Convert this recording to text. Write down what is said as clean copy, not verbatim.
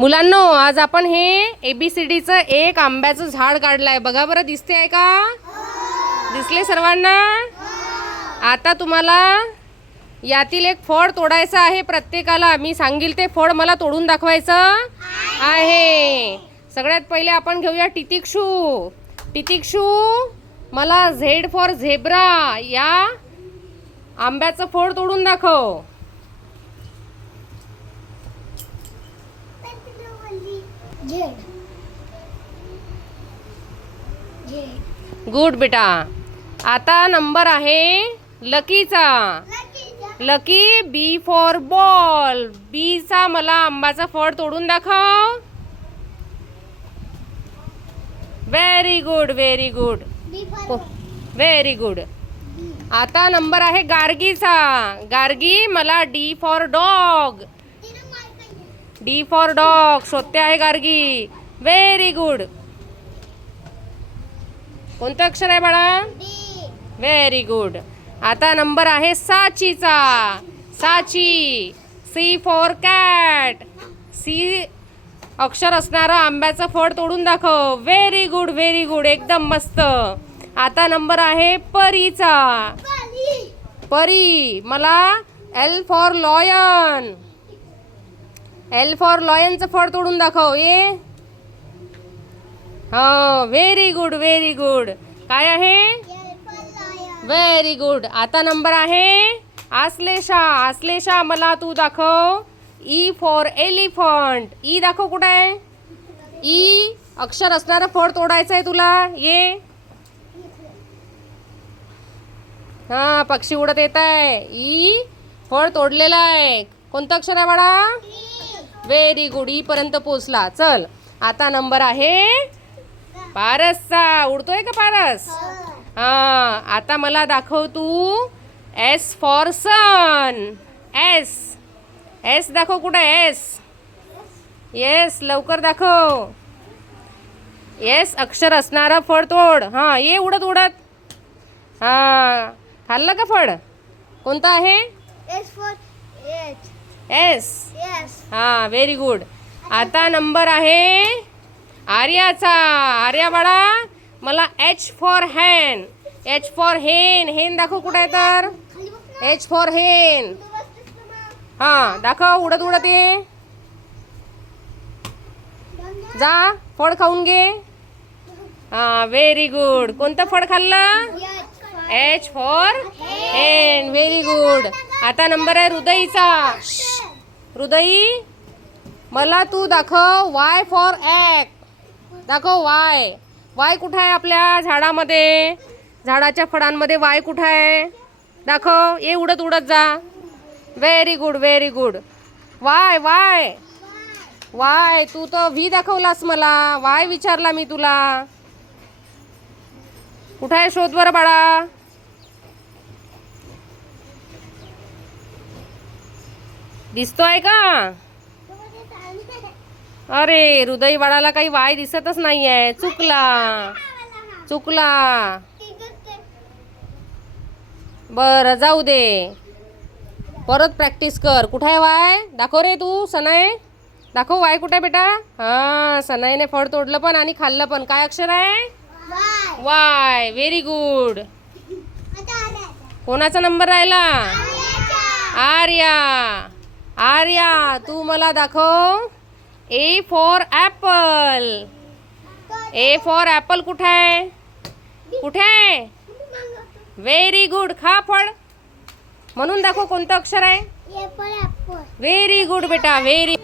मुलांनो, आज आपण हे ABCDचं एक आंब्याचं झाड काढलंय. बघा बरं, दिसते आहे का? दिसले सर्वांना? आता तुम्हाला यातील एक फळ तोडायचं आहे. प्रत्येकाला मी सांगील ते फळ मला तोडून दाखवायचं आहे. सगळ्यात पहिले आपण घेऊया टिटिक्षू. टिटिक्षू, मला Z फॉर झेब्रा या आंब्याचं फळ तोडून दाखव. गुड बेटा. आता नंबर आहे लकीचा. Lucky B for ball. बीचा मला आंब्याचा फळ तोडून दाखव. Very good, very good, very good. आता नंबर आहे गार्गीचा. गार्गी, मला D for dog. D for dog शोधते आहे गार्गी. Very good. कोणतं अक्षर आहे बाळा? Very good. आता नंबर आहे साचीचा. साची, C फॉर कॅट. C अक्षर असणारं आंब्याचं फळ तोडून दाखव. व्हेरी गुड, व्हेरी गुड, एकदम मस्त. आता नंबर आहे परीचा. परी, मला L for lion. L for लॉयनचं फळ तोडून दाखव. ये. हो, व्हेरी गुड, व्हेरी गुड. काय आहे? Very good. आता नंबर आहे आश्लेषा. आश्लेषा, मला तू दाखव E फॉर एलिफंट. ई दाखव कुठं आहे? ई अक्षर असणारं फळ तोडायचं आहे तुला. ये. हा, पक्षी उडत येत आहे. ई फळ तोडलेलं आहे. कोणतं अक्षर आहे बाळा? Very good. ई पर्यंत पोचला. चल, आता नंबर आहे पारसचा. उडतोय का पारस? हा, आता मला दाखव तू S फॉर सन. एस दाखव कुठं आहे? एस. येस, लवकर दाखव. येस अक्षर असणारा फळ तोड. हा, ये उडत उडत. हा, खाल्लं का फळ? कोणतं आहे? एस. हा, व्हेरी गुड. आता नंबर आहे आर्याचा. आर्या बाळा, मला H फॉर हॅन. H फॉर हेन. हेन दाखव कुठं आहे तर? H फॉर हेन. हा, दाखव उडत उडत ये. जा, फळ खाऊन घे. हा, व्हेरी गुड. कोणतं फळ खाल्लं? H फॉर हेन. Very good. आता नंबर आहे हृदयीचा. हृदयी, मला तू दाखव Y फॉर एग. दाखव Y. Y कुठं आहे आपल्या झाडामध्ये? झाडाच्या फळांमध्ये Y कुठं आहे? दाखव. ये उडत उडत जा. Very good, very good. Y. तू तर V दाखवलास मला. Y विचारला मी तुला. कुठं आहे? शोध बरं बाळा. दिसतोय का? अरे, हृदय बाळाला काही Y दिसतच नाही आहे. चुकला. बरं, जाऊ दे. परत प्रॅक्टिस कर. कुठं आहे Y? दाखव रे तू. सनय, दाखव Y कुठं आहे बेटा? हा, सनयने फळ तोडलं पण आणि खाल्लं पण. काय अक्षर आहे? Y. Very good. कोणाचा नंबर राहिला? आर्या, तू मला दाखव A for Apple. A for Apple कुठं आहे? कुठे आहे? Very good. खा फळ. म्हणून दाखव कोणतं अक्षर आहे? व्हेरी गुड बेटा, व्हेरी